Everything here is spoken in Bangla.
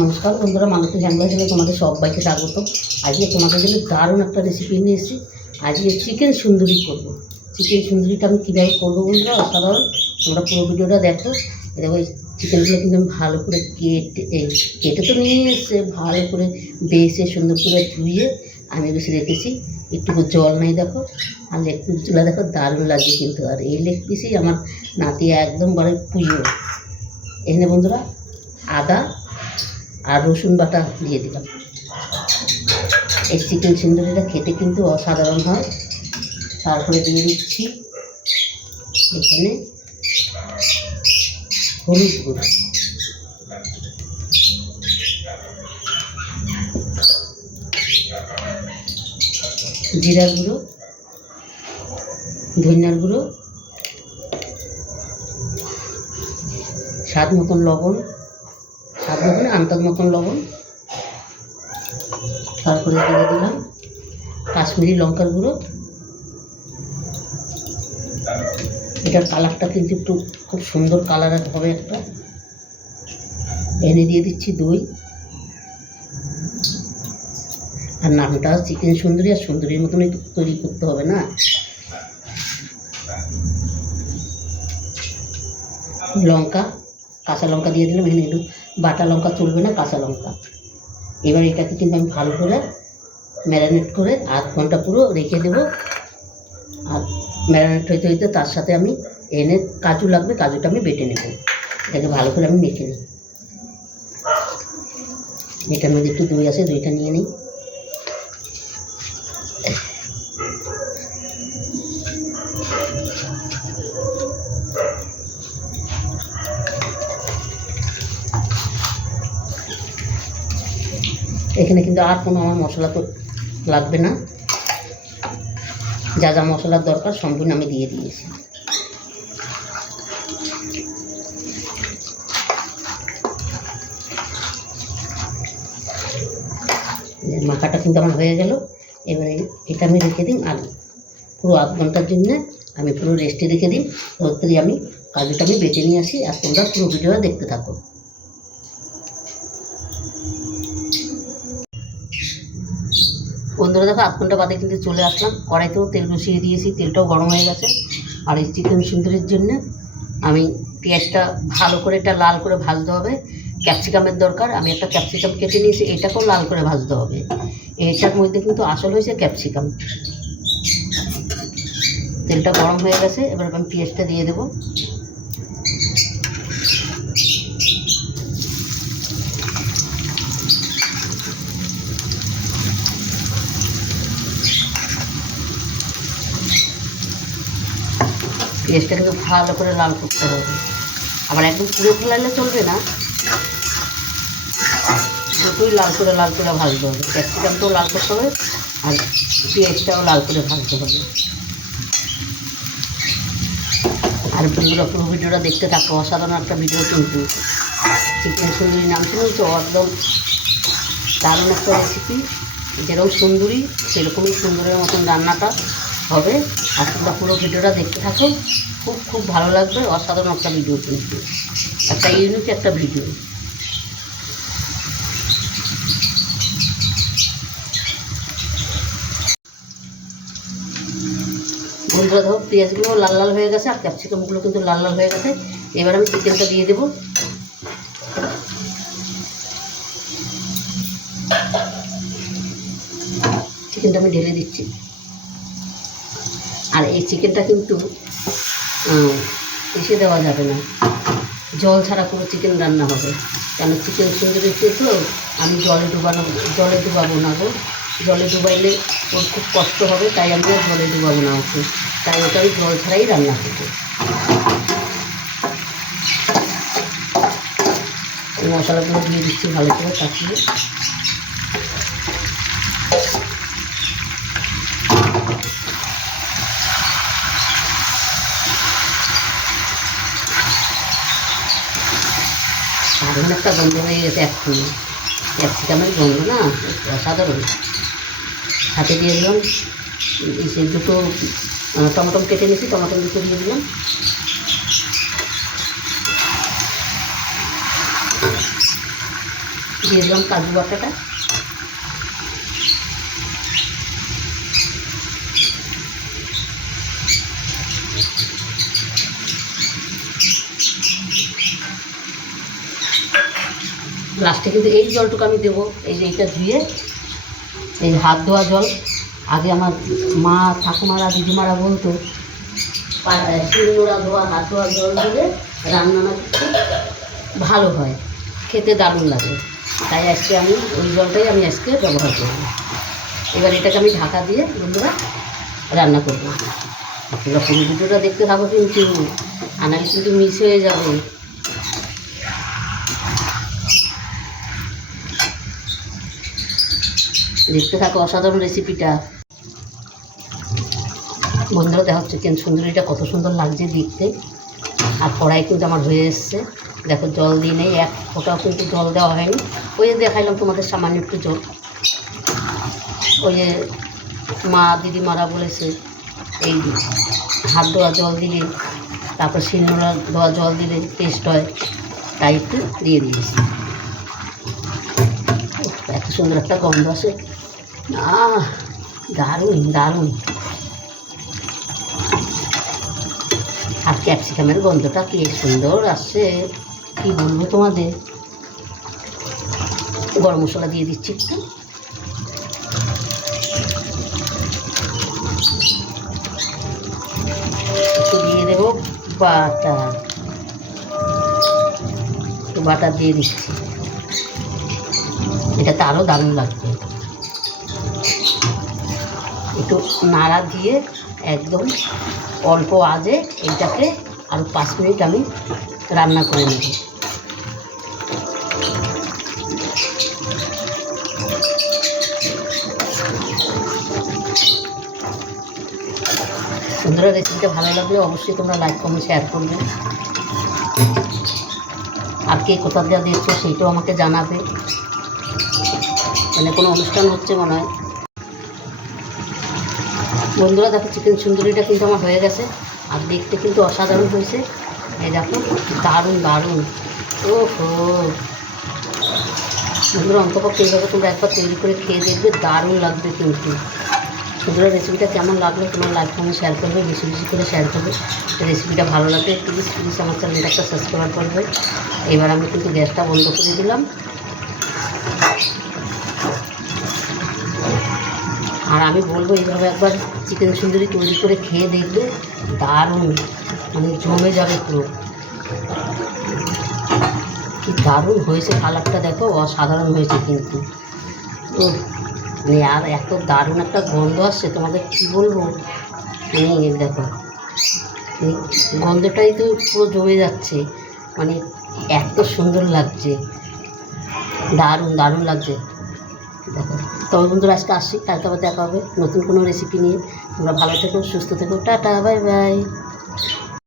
নমস্কার বন্ধুরা, মালতী হ্যান্ডওয়াশ থেকে তোমাদের সবাইকে স্বাগত। আজকে তোমাদের জন্য দারুণ একটা রেসিপি নিয়ে এসেছি। আজকে চিকেন সুন্দরী করবো। চিকেন সুন্দরীটা আমি কীভাবে করবো বন্ধুরা, অসাধারণ। তোমরা পুরো ভিডিওটা দেখো। দেখো এই চিকেনগুলো কিন্তু আমি ভালো করে কেটে তো নিয়ে এসে ভালো করে বেছে সুন্দর করে ধুয়ে আমি বেশি রেখেছি। একটু জল নেই দেখো, আর লেগ পিসগুলো দেখো দারুণ লাগছে কিন্তু। আর এই লেগ পিসই আমার নাতি একদম বড় প্রিয়। এখানে বন্ধুরা আদা আর রসুন বাটা দিয়ে দিলাম। এই চিকেন সুন্দরীটা খেতে কিন্তু অসাধারণ হয়। তারপরে দিয়ে দিচ্ছি এখানে হলুদ গুঁড়ো, জিরার গুঁড়ো, ধনিয়ার গুঁড়ো, স্বাদ মতন লবণ, স্বাদ মতন আন্দাজ মতন লবণ। তারপরে দিয়ে দিলাম কাশ্মীরি লঙ্কার গুঁড়ো। এটার কালারটা কিন্তু একটু খুব সুন্দর কালার হবে একটা। এনে দিয়ে দিচ্ছি দই। আর নামটা চিকেন সুন্দরী, আর সুন্দরীর মতন একটু তৈরি করতে হবে না। লঙ্কা, কাঁচা লঙ্কা দিয়ে দিলাম। এখানে একটু বাটা লঙ্কা চলবে না, কাঁচা লঙ্কা। এবার এটাকে কিন্তু আমি ভালো করে ম্যারিনেট করে আধ ঘন্টা পুরো রেখে দেবো। আর ম্যারিনেট হইতে হইতে তার সাথে আমি এনে কাজু লাগবে, কাজুটা আমি বেটে নেব। এটাকে ভালো করে আমি মেখে নিই। এটার মধ্যে একটু দই আছে, দইটা নিয়ে নিই। এখানে কিন্তু আর কোনো আমার মশলা তো লাগবে না। যা যা মশলার দরকার সম্পূর্ণ আমি দিয়ে দিয়েছি। মাখাটা কিন্তু আমার হয়ে গেল। এবারে এটা আমি রেখে দিই। আর পুরো আধ ঘন্টার জন্য আমি পুরো রেস্টে রেখে দিই। ততক্ষণে আমি কাজুটা আমি বেটে নিয়ে আসি। আর তোমরা পুরো ভিডিওটা দেখতে থাকো। বন্ধুরা দেখো, আধ ঘন্টা বাদে কিন্তু চলে আসলাম। কড়াইতেও তেল বসিয়ে দিয়েছি, তেলটাও গরম হয়ে গেছে। আর এই চিকেন সুন্দরীর জন্য আমি পেঁয়াজটা ভালো করে এটা লাল করে ভাজতে হবে। ক্যাপসিকামের দরকার, আমি একটা ক্যাপসিকাম কেটে নিয়েছি, এটাকেও লাল করে ভাজতে হবে। এটার মধ্যে কিন্তু আসল হয়েছে ক্যাপসিকাম। তেলটা গরম হয়ে গেছে, এবার আমি পেঁয়াজটা দিয়ে দেবো। পেঁয়াজটা কিন্তু ভালো করে লাল করতে হবে। আবার একদম পুরো ফেলাইলে চলবে না, দুটোই লাল করে ভাজতে হবে। ক্যাপসিকামটাও লাল করতে হবে, আর পেঁয়াজটাও লাল করে ভাজতে হবে। আর পুরো ভিডিওটা দেখতে থাকো। অসাধারণ একটা ভিডিও কিন্তু। চিকেন সুন্দরী নাম শুনেছ, একদম দারুণ একটা রেসিপি। যেরকম সুন্দরী সেরকমই সুন্দরের মতন রান্নাটা হবে। আর তোমরা পুরো ভিডিওটা দেখতে থাকো, খুব ভালো লাগবে। অসাধারণ একটা ভিডিও কিন্তু, একটা ইউনিক একটা ভিডিও। বন্ধুরা দেখো, পেঁয়াজগুলো লাল লাল হয়ে গেছে, আর ক্যাপসিকামগুলো কিন্তু লাল লাল হয়ে গেছে। এবার আমি চিকেনটা দিয়ে দেবো। চিকেনটা আমি ঢেলে দিচ্ছি। আর এই চিকেনটা কিন্তু এসে দেওয়া যাবে না, জল ছাড়া পুরো চিকেন রান্না হবে। কেন চিকেন সুন্দরী তো আমি জলে ডুবাবো না গো। জলে ডুবাইলে ওর খুব কষ্ট হবে, তাই আমি আর জলে ডুবাবো না ওকে। তাই ওটা আমি জল ছাড়াই রান্না করবো। মশলাগুলো দিয়ে দিচ্ছি ভালো করে কাটিয়ে। দারুণ একটা গন্ধ হয়ে গেছে এক্ষুনি। ক্যাপসিকামের গন্ধ না অসাধারণ। হাতে দিয়ে দিলাম সে দুটো টমেটো কেটে নিয়েছি, টমেটো দুটো দিয়ে দিলাম। দিয়ে দিলাম কাজু বাটাটা। লাস্টে কিন্তু এই জলটুকু আমি দেবো, এই যে এইটা ধুয়ে, এই হাত ধোয়া জল। আগে আমার মা ঠাকুমারা দিদিমারা বলতো শিলনোড়া ধোয়া হাত ধোয়া জল দিলে রান্না নাকি খুব ভালো হয়, খেতে দারুণ লাগে। তাই আজকে আমি ওই জলটাই আমি আজকে ব্যবহার করব। এবার এটাকে আমি ঢাকা দিয়ে বন্ধুরা রান্না করবো। আপনারা পুরো ভিডিওটা দেখতে থাকো কিন্তু, আনালে কিন্তু মিস হয়ে যাবে। দেখতে থাকো অসাধারণ রেসিপিটা। বন্ধুরা দেখো চিকেন সুন্দরীটা কত সুন্দর লাগছে দেখতে। আর কড়াই কিন্তু আমার হয়ে এসছে, দেখো জল দিয়ে নেই, এক ফোঁটাও কিন্তু জল দেওয়া হয়নি। ওই যে দেখাইলাম তোমাদের সামান্য একটু জল, ওই যে মা দিদিমারা বলেছে এই হাত ধোয়া জল দিলে, তারপর শিলনোড়া ধোয়া জল দিলে টেস্ট হয়, তাই একটু দিয়ে দিয়েছি। এত সুন্দর একটা গন্ধ আসে, দারুণ দারুণ। আর ক্যাপসিকামের গন্ধটা কি সুন্দর আসছে, কি বলবো তোমাদের। গরম মশলা দিয়ে দিচ্ছি একটু দিয়ে দেবো বাটার, একটু বাটার দিয়ে দিচ্ছি, এটাতে আরও দারুণ লাগবে। একটু নাড়া দিয়ে একদম অল্প আঁচে এইটাকে আরও 5 মিনিট আমি রান্না করে নেব। বন্ধুরা রেসিপিটা ভালো লাগলে অবশ্যই তোমরা লাইক কমেন্ট শেয়ার করবে। আর কে কোথা দিয়ে দেখছো সেইটাও আমাকে জানাবে। মানে কোনো অনুষ্ঠান হচ্ছে মনে হয়। বন্ধুরা দেখো চিকেন সুন্দরীটা কিন্তু আমার হয়ে গেছে, আর দেখতে কিন্তু অসাধারণ হয়েছে। এই দেখো দারুণ দারুণ। ওহো বন্ধুরা অন্তপক্ষে এইভাবে তোমরা একবার তৈরি করে খেয়ে দেখবে, দারুণ লাগবে কিন্তু। বন্ধুরা রেসিপিটা কেমন লাগলো তোমরা লাইক কমেন্ট শেয়ার করবে, বেশি বেশি করে শেয়ার করবে। রেসিপিটা ভালো লাগলে প্লিজ প্লিজ আমার চ্যানেলটা একটা সাবস্ক্রাইব করবে। এবার আমি কিন্তু গ্যাসটা বন্ধ করে দিলাম। আর আমি বলবো এইভাবে একবার চিকেন সুন্দরী তৈরি করে খেয়ে দেখবে, দারুণ, মানে জমে যাবে পুরো। কি দারুণ হয়েছে, কালারটা দেখো অসাধারণ হয়েছে কিন্তু। তো মানে আর এত দারুণ একটা গন্ধ আসছে তোমাদের কী বলবো। দেখো গন্ধটাই তো পুরো জমে যাচ্ছে, মানে এত সুন্দর লাগছে, দারুণ দারুণ লাগছে দেখো। তবে বন্ধুরা আজকে আসছি, কালকে আবার দেখা হবে নতুন কোনো রেসিপি নিয়ে। তোমরা ভালো থেকো, সুস্থ থেকো, টাটা বাই বাই।